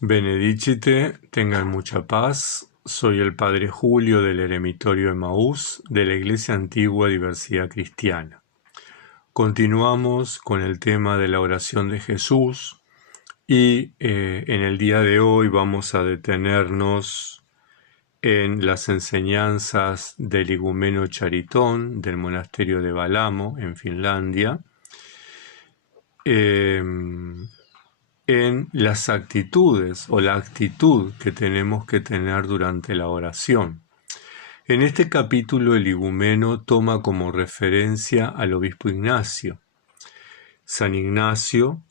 Benedicite, tengan mucha paz. Soy el Padre Julio del Eremitorio Emaús de la Iglesia Antigua Diversidad Cristiana. Continuamos con el tema de la oración de Jesús y en el día de hoy vamos a detenernos en las enseñanzas del igumeno Charitón del monasterio de Valamo en Finlandia. En las actitudes o la actitud que tenemos que tener durante la oración. En este capítulo el igumeno toma como referencia al obispo Ignacio. San Ignacio,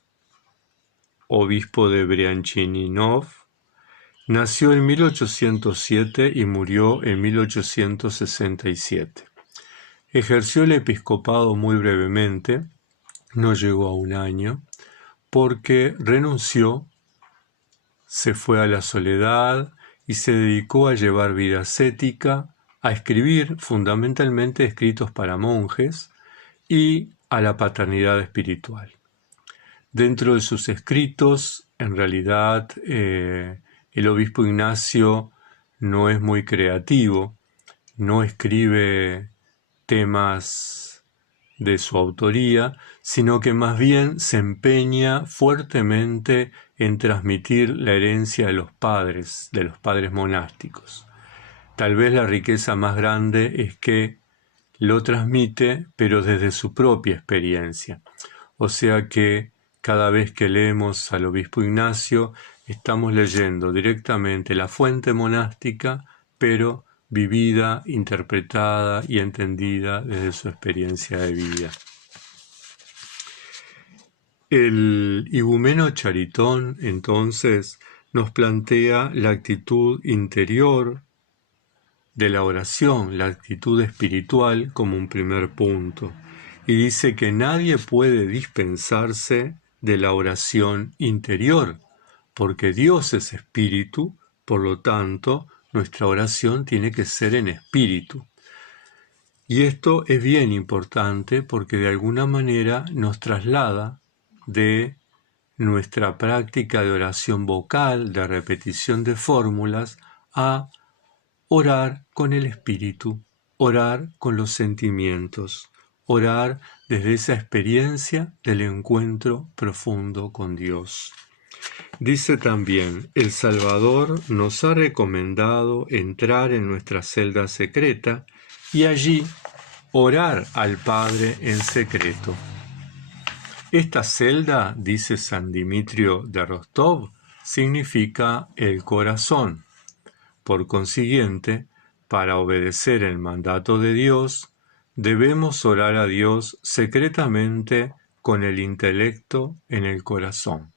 obispo de Brianchaninov, nació en 1807 y murió en 1867. Ejerció el episcopado muy brevemente, no llegó a un año, porque renunció, se fue a la soledad y se dedicó a llevar vida ascética, a escribir fundamentalmente escritos para monjes y a la paternidad espiritual. Dentro de sus escritos, en realidad, el obispo Ignacio no es muy creativo, no escribe temas de su autoría, sino que más bien se empeña fuertemente en transmitir la herencia de los padres monásticos. Tal vez la riqueza más grande es que lo transmite, pero desde su propia experiencia. O sea que cada vez que leemos al obispo Ignacio, estamos leyendo directamente la fuente monástica, pero vivida, interpretada y entendida desde su experiencia de vida. El igumeno Charitón, entonces, nos plantea la actitud interior de la oración, la actitud espiritual como un primer punto, y dice que nadie puede dispensarse de la oración interior, porque Dios es espíritu, por lo tanto, nuestra oración tiene que ser en espíritu. Y esto es bien importante porque de alguna manera nos traslada de nuestra práctica de oración vocal, de repetición de fórmulas, a orar con el espíritu, orar con los sentimientos, orar desde esa experiencia del encuentro profundo con Dios. Dice también, el Salvador nos ha recomendado entrar en nuestra celda secreta y allí orar al Padre en secreto. Esta celda, dice San Dimitrio de Rostov, significa el corazón. Por consiguiente, para obedecer el mandato de Dios, debemos orar a Dios secretamente con el intelecto en el corazón.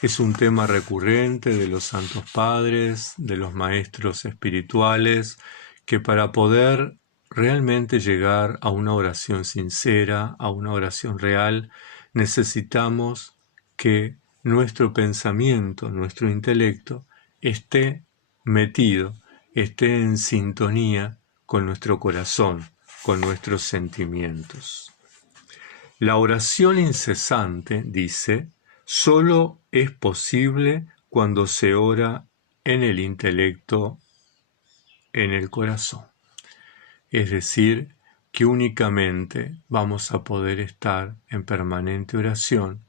Es un tema recurrente de los santos padres, de los maestros espirituales, que para poder realmente llegar a una oración sincera, a una oración real, necesitamos que nuestro pensamiento, nuestro intelecto, esté metido, esté en sintonía con nuestro corazón, con nuestros sentimientos. La oración incesante, dice, solo es posible cuando se ora en el intelecto, en el corazón. Es decir, que únicamente vamos a poder estar en permanente oración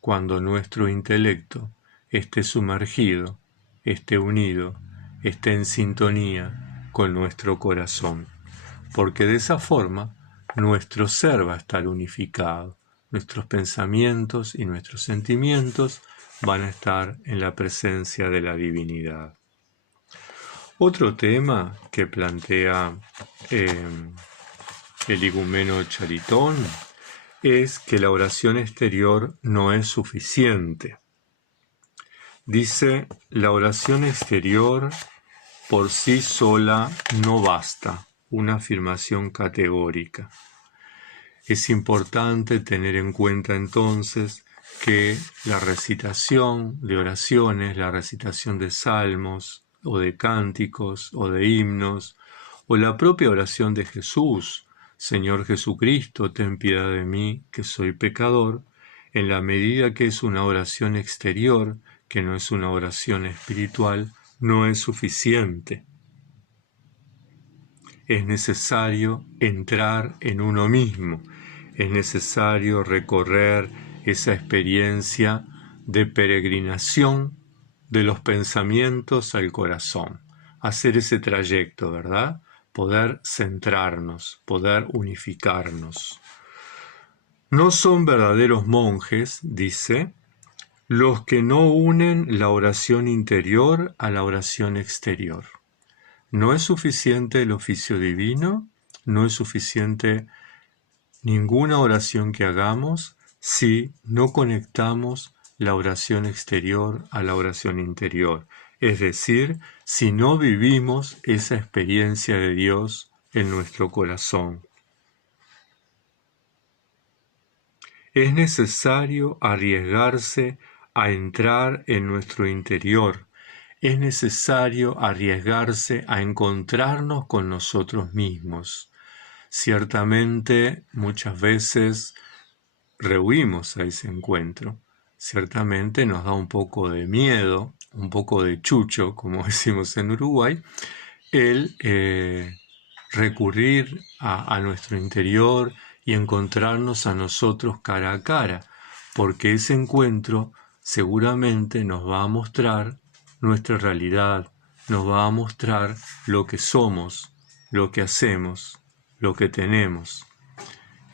cuando nuestro intelecto esté sumergido, esté unido, esté en sintonía con nuestro corazón. Porque de esa forma nuestro ser va a estar unificado. Nuestros pensamientos y nuestros sentimientos van a estar en la presencia de la divinidad. Otro tema que plantea el igumeno Charitón es que la oración exterior no es suficiente. Dice, la oración exterior por sí sola no basta, una afirmación categórica. Es importante tener en cuenta entonces que la recitación de oraciones, la recitación de salmos o de cánticos o de himnos, o la propia oración de Jesús, Señor Jesucristo, ten piedad de mí, que soy pecador, en la medida que es una oración exterior que no es una oración espiritual, no es suficiente. Es necesario entrar en uno mismo, es necesario recorrer esa experiencia de peregrinación de los pensamientos al corazón, hacer ese trayecto, ¿verdad? Poder centrarnos, poder unificarnos. No son verdaderos monjes, dice, los que no unen la oración interior a la oración exterior. No es suficiente el oficio divino, no es suficiente ninguna oración que hagamos si no conectamos la oración exterior a la oración interior. Es decir, si no vivimos esa experiencia de Dios en nuestro corazón. Es necesario arriesgarse a entrar en nuestro interior. Es necesario arriesgarse a encontrarnos con nosotros mismos. Ciertamente, muchas veces rehuimos a ese encuentro. Ciertamente nos da un poco de miedo, un poco de chucho, como decimos en Uruguay, el recurrir a nuestro interior y encontrarnos a nosotros cara a cara, porque ese encuentro seguramente nos va a mostrar nuestra realidad, nos va a mostrar lo que somos, lo que hacemos, lo que tenemos.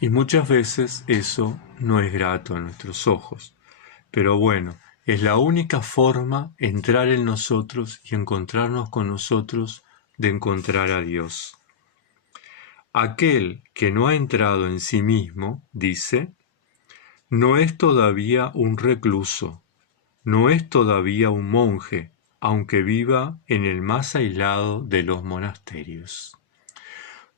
Y muchas veces eso no es grato a nuestros ojos. Pero bueno, es la única forma entrar en nosotros y encontrarnos con nosotros de encontrar a Dios. Aquel que no ha entrado en sí mismo, dice, no es todavía un recluso, no es todavía un monje, aunque viva en el más aislado de los monasterios.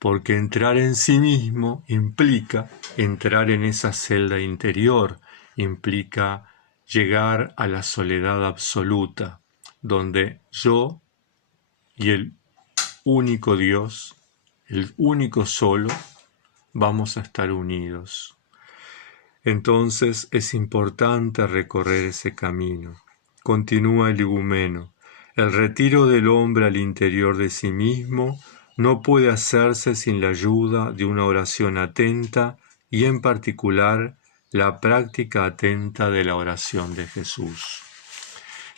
Porque entrar en sí mismo implica entrar en esa celda interior, implica llegar a la soledad absoluta, donde yo y el único Dios, el único solo, vamos a estar unidos. Entonces es importante recorrer ese camino. Continúa el igumeno. El retiro del hombre al interior de sí mismo no puede hacerse sin la ayuda de una oración atenta y en particular la práctica atenta de la oración de Jesús.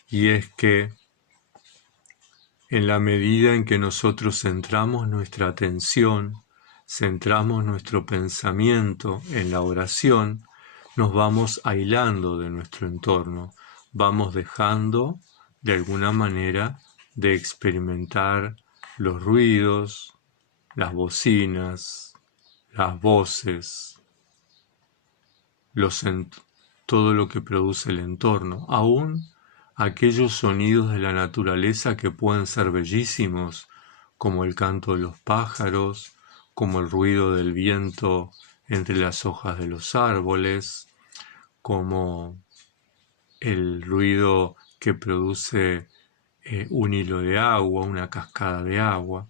Y es que en la medida en que nosotros centramos nuestra atención, centramos nuestro pensamiento en la oración, nos vamos aislando de nuestro entorno, vamos dejando de alguna manera de experimentar los ruidos, las bocinas, las voces, todo lo que produce el entorno, aún aquellos sonidos de la naturaleza que pueden ser bellísimos, como el canto de los pájaros, como el ruido del viento entre las hojas de los árboles, como el ruido que produce un hilo de agua, una cascada de agua.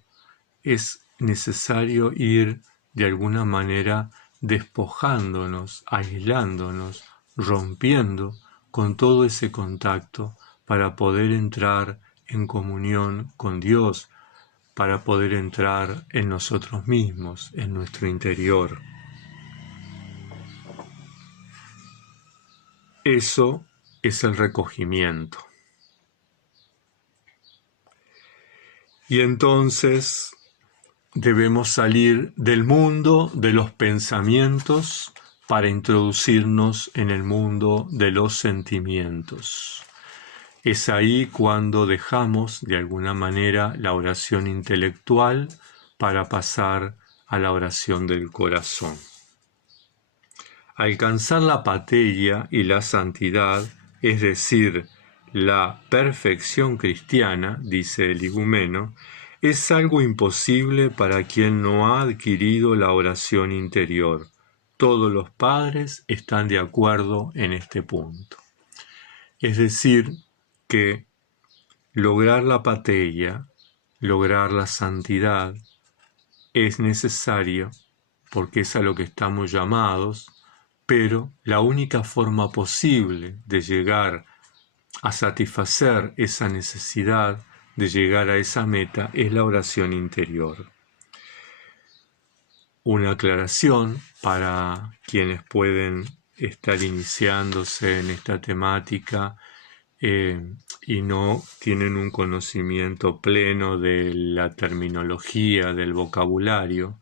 Es necesario ir de alguna manera despojándonos, aislándonos, rompiendo con todo ese contacto para poder entrar en comunión con Dios, para poder entrar en nosotros mismos, en nuestro interior. Eso es el recogimiento. Y entonces debemos salir del mundo de los pensamientos para introducirnos en el mundo de los sentimientos. Es ahí cuando dejamos, de alguna manera, la oración intelectual para pasar a la oración del corazón. Alcanzar la patella y la santidad, es decir, la perfección cristiana, dice el igumeno, es algo imposible para quien no ha adquirido la oración interior. Todos los padres están de acuerdo en este punto. Es decir, que lograr la patella, lograr la santidad, es necesario, porque es a lo que estamos llamados, pero la única forma posible de llegar a satisfacer esa necesidad de llegar a esa meta es la oración interior. Una aclaración para quienes pueden estar iniciándose en esta temática y no tienen un conocimiento pleno de la terminología, del vocabulario.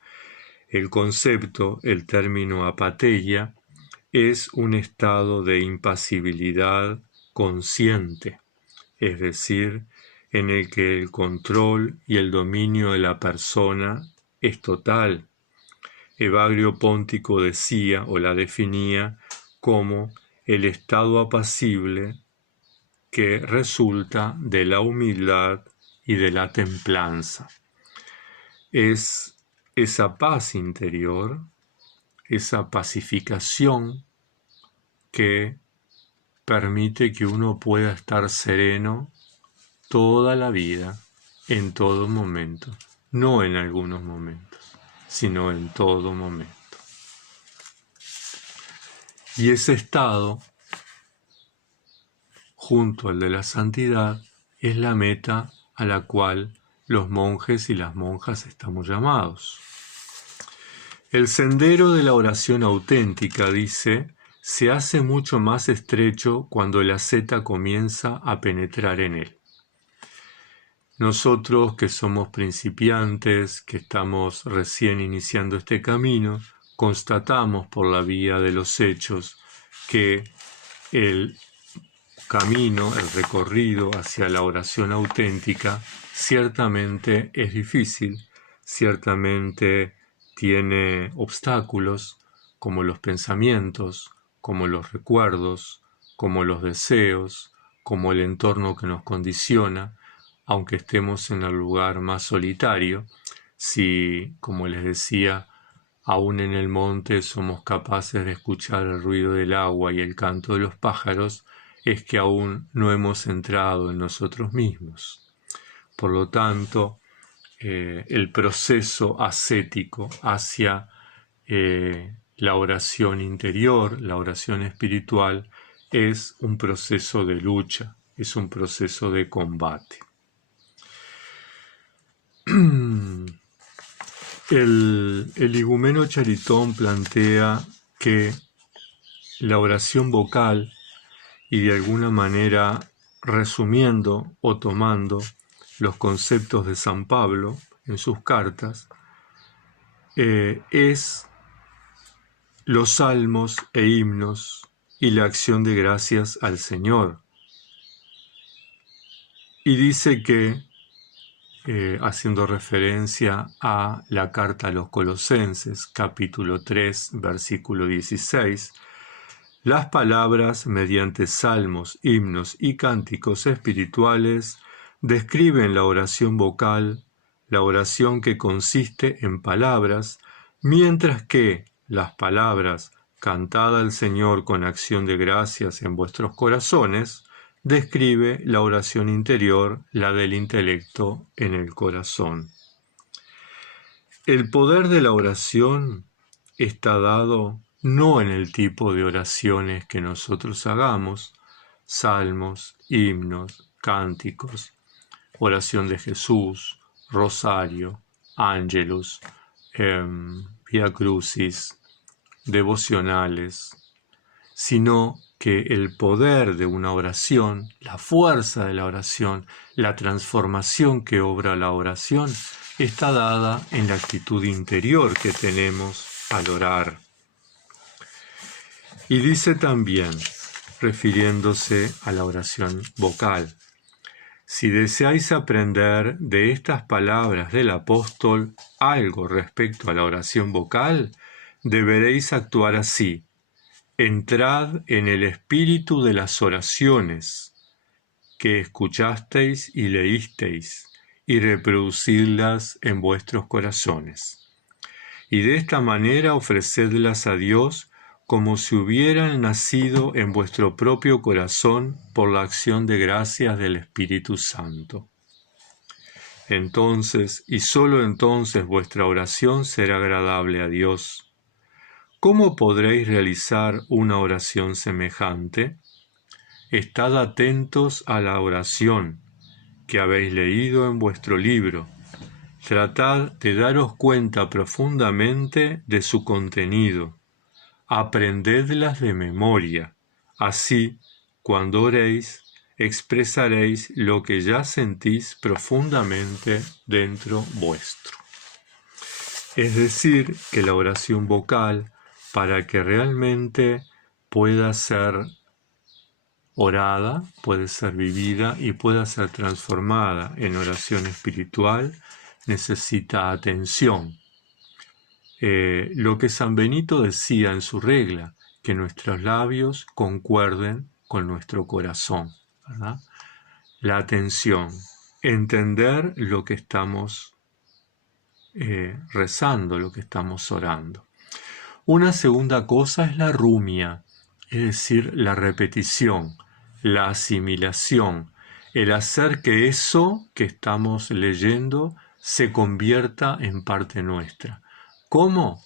El concepto, el término apatheia, es un estado de impasibilidad consciente, es decir, en el que el control y el dominio de la persona es total. Evagrio Póntico decía o la definía como el estado apacible que resulta de la humildad y de la templanza. Es esa paz interior, esa pacificación que permite que uno pueda estar sereno toda la vida, en todo momento, no en algunos momentos, sino en todo momento. Y ese estado, junto al de la santidad, es la meta a la cual los monjes y las monjas estamos llamados. El sendero de la oración auténtica, dice, se hace mucho más estrecho cuando el asceta comienza a penetrar en él. Nosotros que somos principiantes, que estamos recién iniciando este camino, constatamos por la vía de los hechos que el camino, el recorrido hacia la oración auténtica, ciertamente es difícil, ciertamente tiene obstáculos como los pensamientos, como los recuerdos, como los deseos, como el entorno que nos condiciona, aunque estemos en el lugar más solitario. Si, como les decía, aún en el monte somos capaces de escuchar el ruido del agua y el canto de los pájaros, es que aún no hemos entrado en nosotros mismos. Por lo tanto, el proceso ascético hacia la oración interior, la oración espiritual, es un proceso de lucha, es un proceso de combate. El igumeno Charitón plantea que la oración vocal, y de alguna manera resumiendo o tomando los conceptos de San Pablo en sus cartas, es los salmos e himnos y la acción de gracias al Señor. Y dice que, haciendo referencia a la carta a los Colosenses, capítulo 3, versículo 16, las palabras, mediante salmos, himnos y cánticos espirituales, describen la oración vocal, la oración que consiste en palabras, mientras que las palabras, cantada al Señor con acción de gracias en vuestros corazones, describe la oración interior, la del intelecto en el corazón. El poder de la oración está dado no en el tipo de oraciones que nosotros hagamos, salmos, himnos, cánticos, oración de Jesús, rosario, ángelus, vía crucis, devocionales, sino que el poder de una oración, la fuerza de la oración, la transformación que obra la oración, está dada en la actitud interior que tenemos al orar. Y dice también, refiriéndose a la oración vocal, si deseáis aprender de estas palabras del apóstol algo respecto a la oración vocal, deberéis actuar así. Entrad en el espíritu de las oraciones que escuchasteis y leísteis, y reproducidlas en vuestros corazones. Y de esta manera ofrecedlas a Dios como si hubieran nacido en vuestro propio corazón por la acción de gracias del Espíritu Santo. Entonces, y sólo entonces, vuestra oración será agradable a Dios. ¿Cómo podréis realizar una oración semejante? estad atentos a la oración que habéis leído en vuestro libro. Tratad de daros cuenta profundamente de su contenido. Aprendedlas de memoria. Así, cuando oréis, expresaréis lo que ya sentís profundamente dentro vuestro. Es decir, que la oración vocal, para que realmente pueda ser orada, puede ser vivida y pueda ser transformada en oración espiritual, necesita atención. Lo que San Benito decía en su regla, que nuestros labios concuerden con nuestro corazón, ¿verdad? La atención, entender lo que estamos rezando, lo que estamos orando. Una segunda cosa es la rumia, es decir, la repetición, la asimilación, el hacer que eso que estamos leyendo se convierta en parte nuestra. ¿Cómo?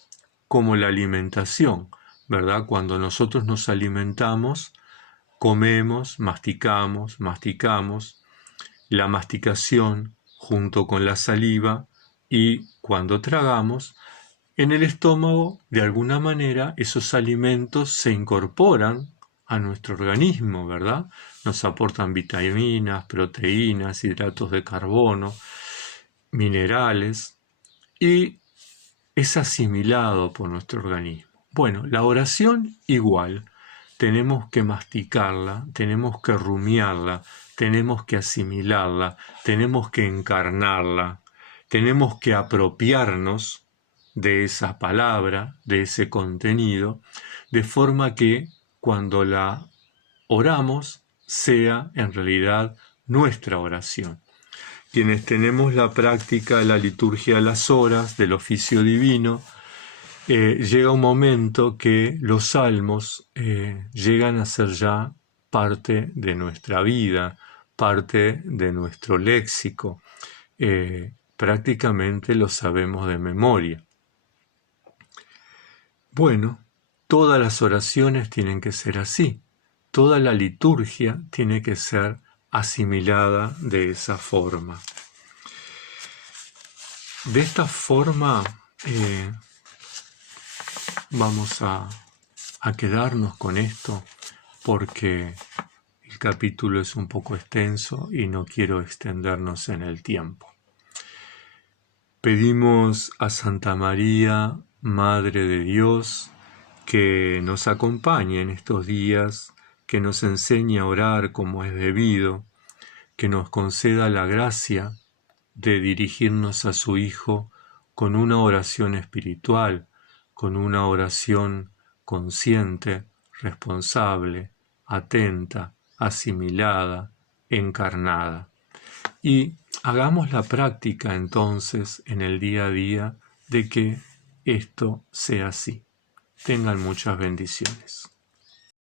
Como la alimentación, ¿verdad? Cuando nosotros nos alimentamos, comemos, masticamos, la masticación junto con la saliva, y cuando tragamos, en el estómago, de alguna manera, esos alimentos se incorporan a nuestro organismo, ¿verdad? Nos aportan vitaminas, proteínas, hidratos de carbono, minerales, y es asimilado por nuestro organismo. Bueno, la oración igual. Tenemos que masticarla, tenemos que rumiarla, tenemos que asimilarla, tenemos que encarnarla, tenemos que apropiarnos de esa palabra, de ese contenido, de forma que cuando la oramos sea en realidad nuestra oración. Quienes tenemos la práctica de la liturgia de las horas, del oficio divino, llega un momento que los salmos llegan a ser ya parte de nuestra vida, parte de nuestro léxico. Prácticamente lo sabemos de memoria. Bueno, todas las oraciones tienen que ser así. Toda la liturgia tiene que ser asimilada de esa forma. De esta forma vamos a quedarnos con esto porque el capítulo es un poco extenso y no quiero extendernos en el tiempo. Pedimos a Santa María, Madre de Dios, que nos acompañe en estos días, que nos enseñe a orar como es debido, que nos conceda la gracia de dirigirnos a su Hijo con una oración espiritual, con una oración consciente, responsable, atenta, asimilada, encarnada. Y hagamos la práctica entonces en el día a día de que esto sea así. Tengan muchas bendiciones.